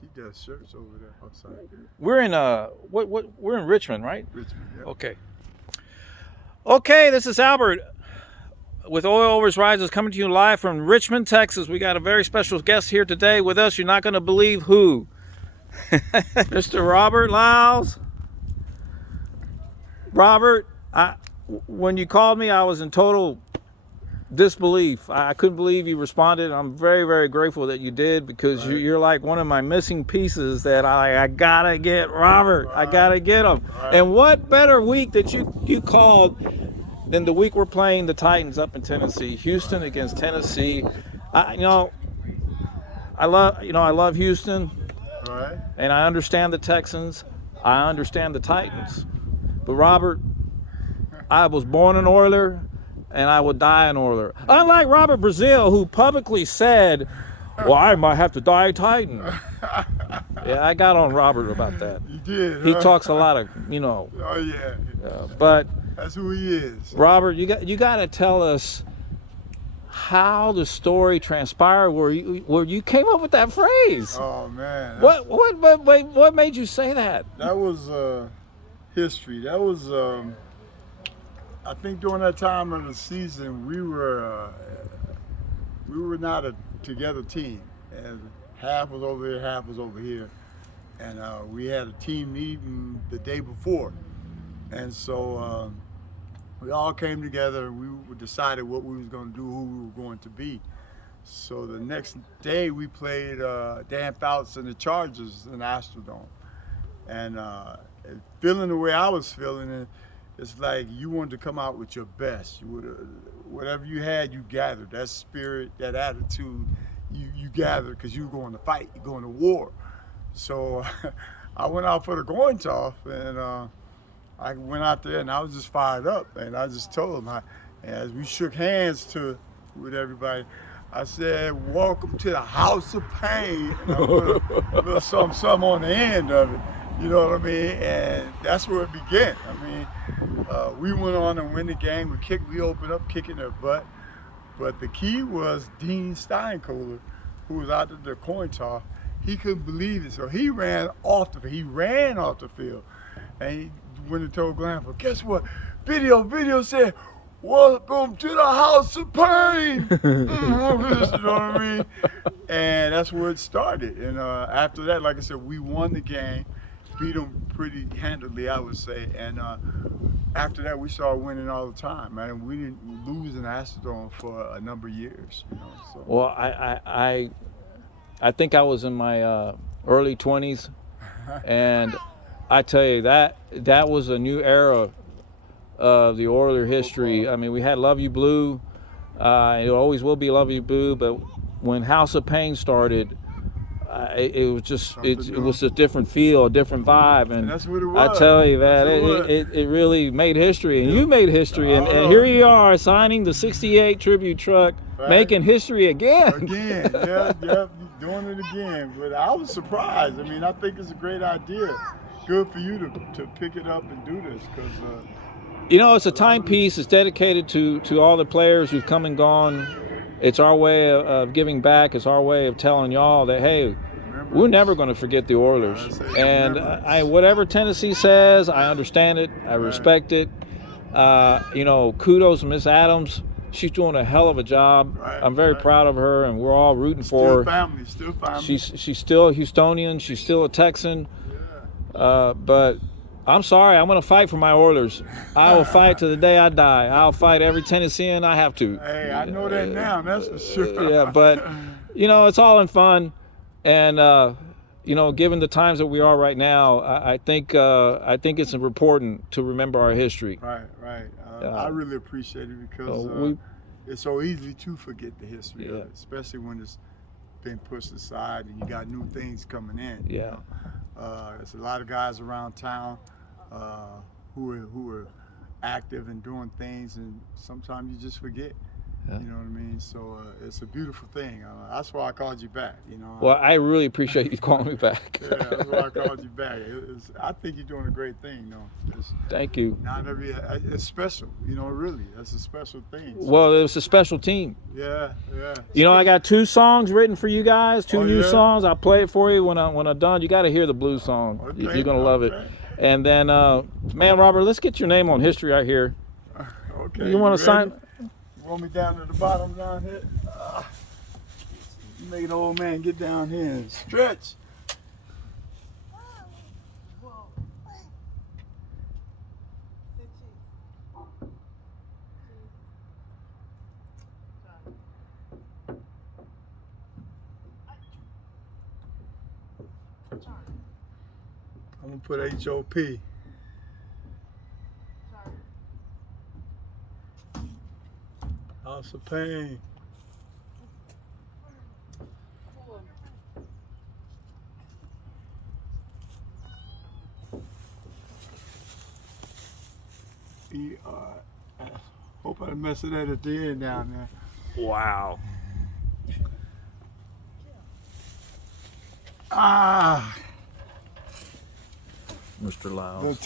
She does shirts over there outside. We're in we're in Richmond, right? Richmond, yeah. Okay. Okay, this is Albert with Oil Always Rises coming to you live from Richmond, Texas. We got a very special guest here today with us. You're not going to believe who. Mr. Robert Lyles. Robert, when you called me, I was in total disbelief. I couldn't believe you responded. I'm very, very grateful that you did because Right. you're like one of my missing pieces that I gotta get Robert. Right. I gotta get him. Right. And what better week that you called than the week we're playing the Titans up in Tennessee, Houston against Tennessee. I love Houston, Right. and I understand the Texans. I understand the Titans. But Robert, I was born an Oiler, and I will die an Oiler. Unlike Robert Brazil, who publicly said, well, I might have to die a Titan. Yeah, I got on Robert about that. You did. He huh? talks a lot of, Oh yeah. but That's who he is. Robert, you got to tell us how the story transpired where you came up with that phrase. Oh man. What made you say that? That was history. That was I think during that time of the season we were not a together team. And half was over here, half was over here, and we had a team meeting the day before, and so we all came together and we decided what we was going to do, who we were going to be. So the next day we played Dan Fouts and the Chargers in the Astrodome, and feeling the way I was feeling, it's like you wanted to come out with your best. You would whatever you had, you gathered that spirit, that attitude. You gathered because you were going to fight, you're going to war. So I went out for the coin toss, and I went out there and I was just fired up, and I just told him, as we shook hands with everybody, I said, "Welcome to the house of pain." And I put a little something on the end of it, you know what I mean? And that's where it began. I mean, we went on and win the game. We opened up kicking their butt, but the key was Dean Steinkohler, who was out at the coin toss. He couldn't believe it, so he ran off the field, and he went and told Glenn, "Well, guess what? Video said, 'Welcome to the house of pain.'" You know what I mean? And that's where it started. And after that, like I said, we won the game, beat them pretty handily, I would say. And after that, we started winning all the time, man. And we didn't lose in Astrodome for a number of years. So. Well, I think I was in my early 20s, and I tell you that was a new era of the Oiler history. I mean, we had Love You Blue. It always will be Love You Blue, but when House of Pain started, it was just it was a different feel, a different vibe, and that's what it was. I tell you, man, it really made history, and you made history, and here you are signing the '68 tribute truck, right. Making history again. Yep, doing it again. But I was surprised. I mean, I think it's a great idea. Good for you to pick it up and do this, because it's a timepiece. It's dedicated to all the players who've come and gone. It's our way of giving back. It's our way of telling y'all that, hey, we're never going to forget the Oilers. And whatever Tennessee says, I understand it. I respect it. Kudos to Miss Adams. She's doing a hell of a job. I'm very proud of her, and we're all rooting for her. Still family. She's still a Houstonian. She's still a Texan. But I'm sorry. I'm going to fight for my Oilers. I will fight to the day I die. I'll fight every Tennessean I have to. Hey, I know that now. That's for sure. Yeah, but it's all in fun, and given the times that we are right now, I think it's important to remember our history. Right. I really appreciate it because it's so easy to forget the history of it, especially when it's been pushed aside and you got new things coming in. Yeah. There's a lot of guys around town who are active and doing things, and sometimes you just forget. Yeah. You know what I mean? So it's a beautiful thing. That's why I called you back. You know. Well, I really appreciate you calling me back. Yeah, that's why I called you back. I think you're doing a great thing, though. Thank you. Not every, it's special. You know, really, that's a special thing. So, Well, it was a special team. yeah. You know, I got 2 songs written for you guys, 2 Oh, new yeah? songs. I'll play it for you when I'm done. You got to hear the blues song. Okay, You're gonna love it. And then, man, Robert, let's get your name on history right here. Okay. You want to sign? You want me down to the bottom down here? You make an old man get down here and stretch. I'm gonna put HOP. House of Pain. Hope I didn't mess it at the end down there. Wow. Ah. Mr. Lyles.